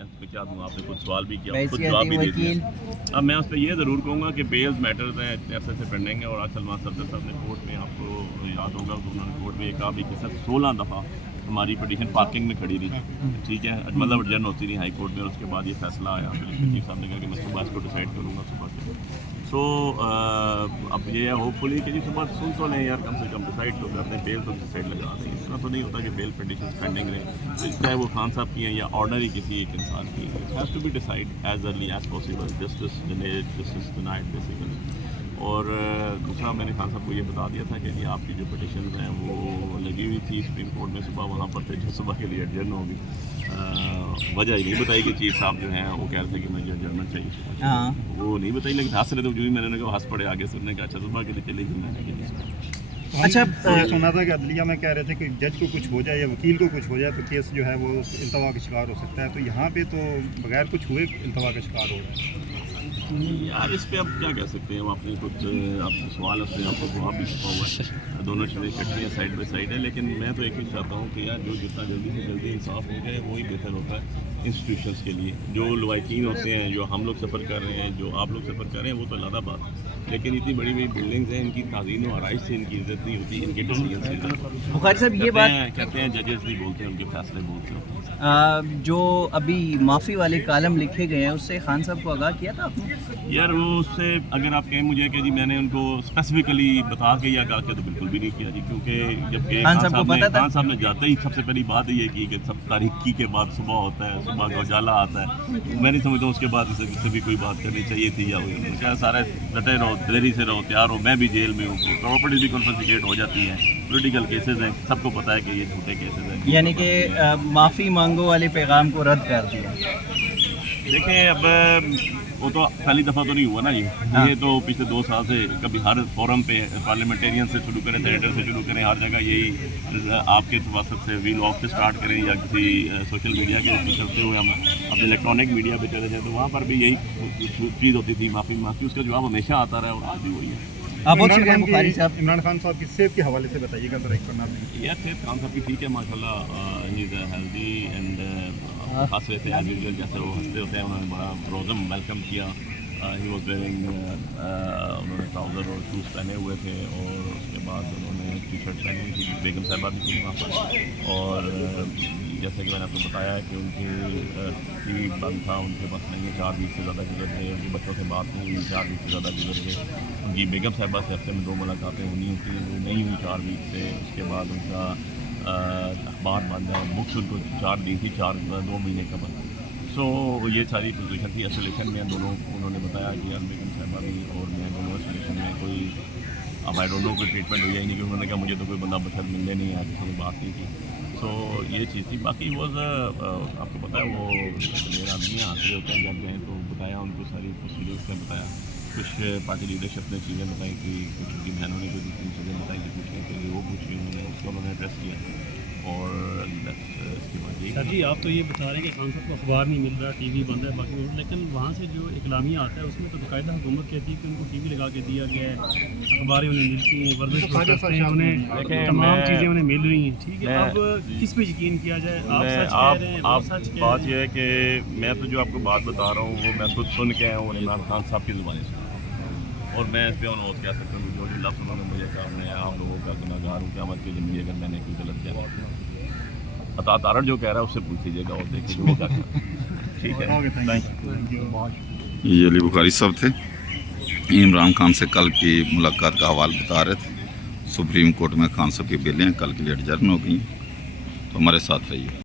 میں اس میں کیا دوں, آپ نے خود سوال بھی کیا, خود جواب بھی دے دیا. اب میں اس پہ یہ ضرور کہوں گا کہ بیلز میٹرز ہیں, ایسے ایسے پینڈنگ ہے. اور آج سلمان صفدر صاحب نے کورٹ میں, آپ کو یاد ہوگا کہ انہوں نے کورٹ میں یہ کہا بھی کہ سر 16 دفعہ ہماری پٹیشن پارکنگ میں کھڑی رہی, ٹھیک ہے, مطلب اڈجن ہوتی رہی ہائی کورٹ میں. اور اس کے بعد یہ فیصلہ آیا, شفیق صاحب نے کہا کہ میں صبح اس کو ڈیسائڈ کروں گا صبح سے. سو اب یہ ہے ہوپ فلی کہ جی صبح سن تو لیں یار, کم سے کم ڈیسائڈ تو کرتے ہیں, بیل تو ڈیسائڈ لگا دیں. اس طرح تو نہیں ہوتا کہ بیل پٹیشن پینڈنگ رہے, چاہے وہ خان صاحب کی ہیں یا آرڈنری کسی ایک انسان کی. Has to be decide as early as possible, justice delayed justice denied basically. اور دوسرا میں نے خان صاحب کو یہ بتا دیا تھا کہ جی آپ کی جو پٹیشنز ہیں وہ لگی ہوئی تھی سپریم کورٹ میں, صبح وہاں پر تھے, جو صبح کے لیے ایڈجرن ہوگی. وجہ ہی نہیں بتائی کہ چیف صاحب جو ہیں وہ کہہ رہے تھے کہ مجھے ایڈجرنمنٹ چاہیے, وہ نہیں بتائی, لیکن ہنس رہے تھے جو میں نے کہا ہنس پڑے آگے سے. نے کہا اچھا صبح کے لیے چلے گی, میں نے کہا اچھا سنا تھا کہ عدلیہ میں کہہ رہے تھے کہ جج کو کچھ ہو جائے یا وکیل کو کچھ ہو جائے تو کیس جو ہے وہ التوا کا شکار ہو سکتا ہے, تو یہاں پہ تو بغیر کچھ ہوئے التوا کا شکار ہو رہا ہے. یار اس پہ اب کیا کہہ سکتے ہیں, ہم اپنے کچھ آپ کے سوال اس میں آپ کو جواب بھی چھپا ہوا ہے, دونوں چیزیں اکٹھی ہیں, سائڈ بائی سائڈ ہے. لیکن میں تو ایک ہی چاہتا ہوں کہ یار جو جتنا جلدی سے جلدی انصاف ہو جائے وہی بہتر ہوتا ہے انسٹیٹیوشنس کے لیے. جو لوائقین ہوتے ہیں, جو ہم لوگ سفر کر رہے ہیں, جو آپ لوگ سفر کر رہے ہیں, وہ تو علیحدہ بات ہے, لیکن اتنی بڑی بڑی بلڈنگز ہیں, ان کی تعظیم و آرائش سے ان کی عزت نہیں ہوتی, ان کے ڈیسیجن سے. بخاری صاحب یہ بات کہتے ہیں ججز بھی بولتے ہیں, ان کے فیصلے بولتے ہیں. جو ابھی معافی والے کالم لکھے گئے ہیں اس سے خان صاحب کو آگاہ کیا تھا آپ نے؟ یار وہ اس سے اگر آپ کہیں مجھے کہ جی میں نے ان کو اسپیسیفکلی بتا کے یا آگاہ کیا, تو بالکل بھی نہیں کیا جی, کیونکہ جب کہ خان صاحب نے جاتے ہی سب سے پہلی بات یہ کی کہ سب تاریخی کے بعد صبح ہوتا ہے, صبح کا اجالا آتا ہے. میں نہیں سمجھتا ہوں اس کے بعد اس سے بھی کوئی بات کرنی چاہیے تھی, یا کیا سارے ڈٹے رہو, دلیری سے رہو, تیار ہو. میں بھی جیل میں ہوں, پراپرٹی بھی کنفسکیٹ ہو جاتی ہیں, پولیٹیکل کیسز ہیں, سب کو پتہ ہے کہ یہ جھوٹے کیسز ہیں. یعنی کہ معافی مانگو والے پیغام کو رد کر دیا. دیکھیں اب وہ تو پہلی دفعہ تو نہیں ہوا نا, یہ تو پچھلے 2 سال سے کبھی ہر فورم پہ پارلیمنٹیرین سے شروع کریں, سینیٹر سے شروع کریں, ہر جگہ یہی آپ کے واسط سے وی لاگ سے سٹارٹ کریں یا کسی سوشل میڈیا کے اوپر چلتے ہوئے ہم اپنے الیکٹرانک میڈیا پہ چلے جائیں, تو وہاں پر بھی یہی چیز ہوتی تھی, معافی مانگی. اس کا جواب ہمیشہ آتا رہا اور آج بھی وہی ہے. عمران خان صاحب کی صحت کے حوالے سے بتائیے گا ذرا ایک کرنا. یار صحت خان صاحب کی ٹھیک ہے ماشاء اللہ, ہی از ہیلدی اینڈ خاص طور سے ایز یوزول جیسے وہ ہنستے ہوتے ہیں, انہوں نے بڑا پروزم ویلکم کیا. ہی واز ویئرنگ, انہوں نے ٹراؤزر اور شوز پہنے ہوئے تھے, اور اس کے بعد انہوں نے ٹی شرٹ پہنی ہوئی تھی, بیگم صاحبہ بھی تھی وہاں پر. اور جیسے کہ میں نے آپ کو بتایا کہ ان کی بند تھا, ان کے پاس نہیں ہے, 4 ویک سے زیادہ گزر گئے, ان کے بچوں سے بات نہیں ہوئی, 4 ویک سے زیادہ گزر گئے. ان کی بیگم صاحبہ سے ہفتے میں 2 ملاقاتیں ہونی ہوتی ہیں, وہ نہیں ہوئی 4 ویک سے. اس کے بعد ان کا اخبار بند ہے, بکس ان کو 4 دی تھی, 2 مہینے کا بند. سو یہ ساری پوزیشن تھی. ایسولیشن میں دونوں انہوں نے بتایا کہ بیگم صاحبہ بھی اور میں دونوں ایسولیشن میں, کوئی اب آئی ڈونٹ نو کوئی ٹریٹمنٹ ہوئی ہے نہیں, کہ انہوں نے کہا مجھے تو کوئی بندہ بشر ملنے نہیں آیا, کوئی بات نہیں تھی. سو یہ چیز تھی. باقی واز آپ کو پتہ ہے وہ میرا آدمی حاصل ہوتے ہیں, جب گئے تو بتایا ان کو ساری پروسیڈرس کا بتایا, کچھ پارٹی لیڈرشپ نے چیزیں بتائیں تھی, کچھ ان کی بہنوں نے کوئی دوسری چیزیں بتائی تھی پوچھنے کے لیے, وہ پوچھی انہوں نے, اس کو انہوں نے ایڈریس کیا. اور اس کے بعد سر جی آپ تو یہ بتا رہے ہیں کہ خان صاحب کو اخبار نہیں مل رہا, ٹی وی بند ہے باقی, لیکن وہاں سے جو اعلامیہ آتا ہے اس میں تو باقاعدہ حکومت کہتی ہے کہ ان کو ٹی وی لگا کے دیا گیا ہے, اخباریں انہیں ملتی ہیں, ورزش کرتے ہیں, انہیں تمام چیزیں انہیں مل رہی ہیں, ٹھیک ہے. اب کس پہ یقین کیا جائے؟ آپ سچ کہہ رہے ہیں, آپ سچ کہہ رہے ہیں. بات یہ ہے کہ میں تو جو آپ کو بات بتا رہا ہوں وہ میں خود سن کے آیا ہوں عمران خان صاحب کی زبانیں سے, اور میں اس پہ انہوں کہہ سکتا ہوں جو لفظ انہوں نے مجھے کہا, میں آپ لوگوں کا گناہگار ہوں قیامت کی زندگی اگر میں نے کوئی غلط کیا. عطا تارڑ جو کہہ رہا ہے اس سے پوچھ لیجیے گا اور دیکھیے وہ کیا کہہ رہا ہے. ٹھیک ہے. یہ علی بخاری صاحب تھے, عمران خان سے کل کی ملاقات کا حوال بتا رہے تھے. سپریم کورٹ میں خان صاحب کی بیلیں کل کے لیے ایڈجرن ہو گئی, تو ہمارے ساتھ رہیے.